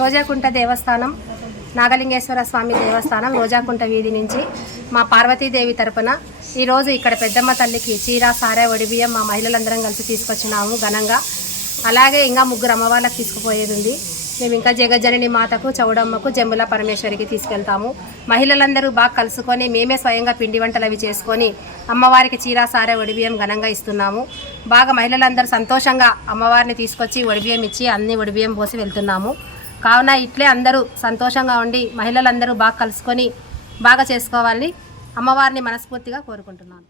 రోజాకుంట దేవస్థానం నాగలింగేశ్వర స్వామి దేవస్థానం రోజాకుంట వీధి నుంచి మా పార్వతీదేవి తరపున ఈరోజు ఇక్కడ పెద్దమ్మ తల్లికి చీర సారే ఒడిబియ్యం మా మహిళలందరం కలిసి తీసుకొచ్చినాము ఘనంగా. అలాగే ఇంకా ముగ్గురు అమ్మవాళ్ళకి తీసుకుపోయేది ఉంది. మేము ఇంకా జగజ్జనని మాతకు చౌడమ్మకు జమ్ముల పరమేశ్వరికి తీసుకెళ్తాము. మహిళలందరూ బాగా కలుసుకొని మేమే స్వయంగా పిండి వంటలు అవి చేసుకొని అమ్మవారికి చీర సారే ఒడిబియ్యం ఘనంగా ఇస్తున్నాము. బాగా మహిళలందరూ సంతోషంగా అమ్మవారిని తీసుకొచ్చి ఒడిబియ్యం ఇచ్చి అన్ని ఒడిబియ్యం పోసి వెళ్తున్నాము. కావున ఇట్లే అందరూ సంతోషంగా ఉండి మహిళలందరూ బాగా కలుసుకొని బాగా చేసుకోవాలని అమ్మవారిని మనస్ఫూర్తిగా కోరుకుంటున్నాను.